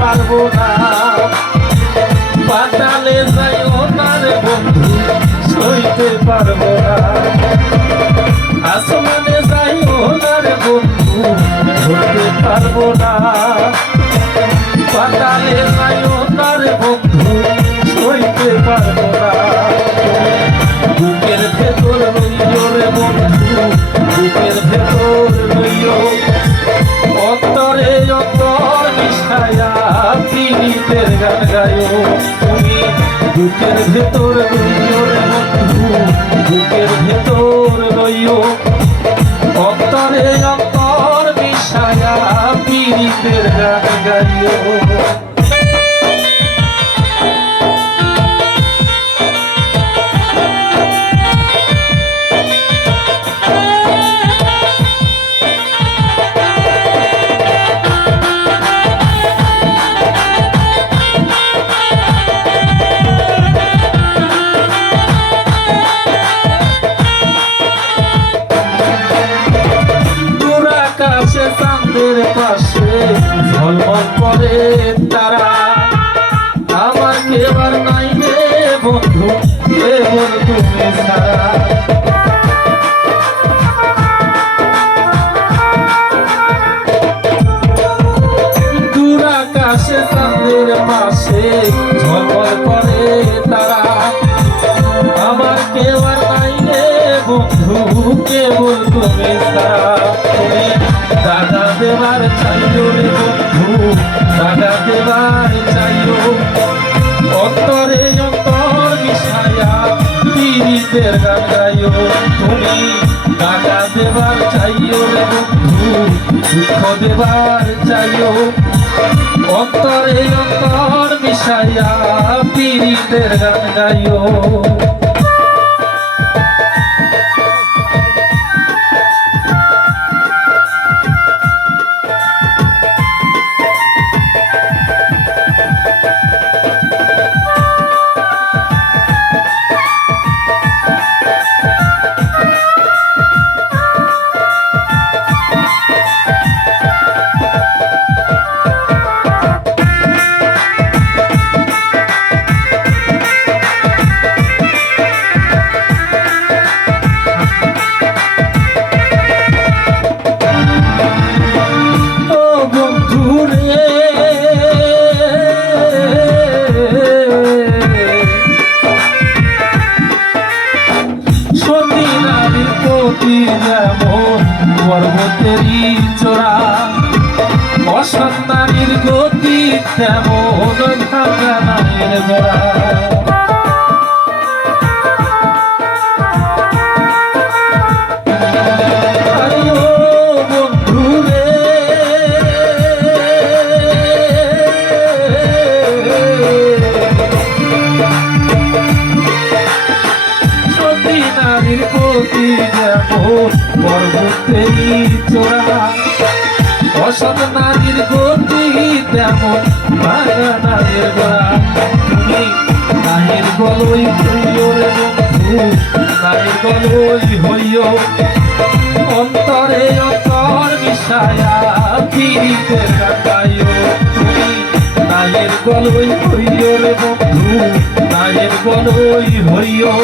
পারব না। পাতালে যাইও না রে বন্ধু, সইতে পারব না। আসমানে যাইও না রে বন্ধু, ধরতে পারব না। পাতালে যাইও না রে বন্ধু, সইতে পারব না। বুকের ভেতর রইও রে বন্ধু, বুকের ভেতর রইও। তুমি বুকের ভেতর রইও বুকের ভেতর রইও। অন্তরে অন্তর মিশায়া পীড়িতের গান গাইও। পাশে ঝলমল করে তারা। আমার কেবার নাই রে বন্ধু তুমি ছাড়া দূর আকাশে চাঁদের পাশে ঝলমল তারা। আমার কেউ নাই রে বন্ধু, কেবল তুমি তুমি দেবার চাইও রে বন্ধু, দাদা দেবার চাইও। অন্তরে অন্তর মিশায়া পীড়িতের গান গাইও। তুমি দাদা দেবার চাইও রে বন্ধু, দুঃখ দেবার চাইও। অন্তরে অন্তর মিশাইয়া পীড়িতের গান গাইও। পর্বতেরই চোরা অসন্তানের গতি তেমন ভাঙা নাই অসৎ নারীর গতি তেমন ভাঙা নারীর তুমি নারীর গলই হইও রে বন্ধু নারীর গলই হইও। অন্তরে অন্তর মিশায়া পীড়িতের গাইও তুমি নায়ের গলই হইও রে বন্ধু নায়ের গলই হইও।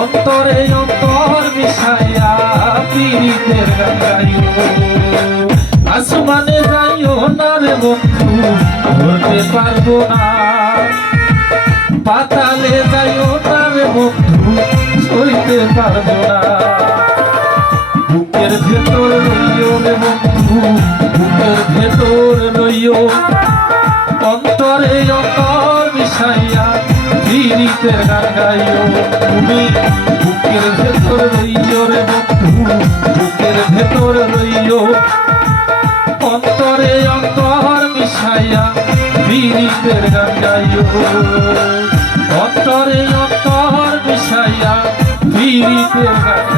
অন্তরে অন্তর মিশায়া পীড়িতের গাইও আসমানে যাইও না রে বন্ধু, ধরতে পারব না। পাতালে যাইও না রে বন্ধু, সইতে পারব না। বুকের ভেতর রইও রে বন্ধু, বুকের ভেতর রইও। অন্তরে অন্তর মিশাইয়া পীড়িতের গান গাইও। তুমি বুকের ভেতর রইও রে বন্ধু, বুকের ভেতর রইও। মিশাইয়া পীড়িতের গান গাইও অন্তরে অন্তর মিশাইয়া পীড়িতের গান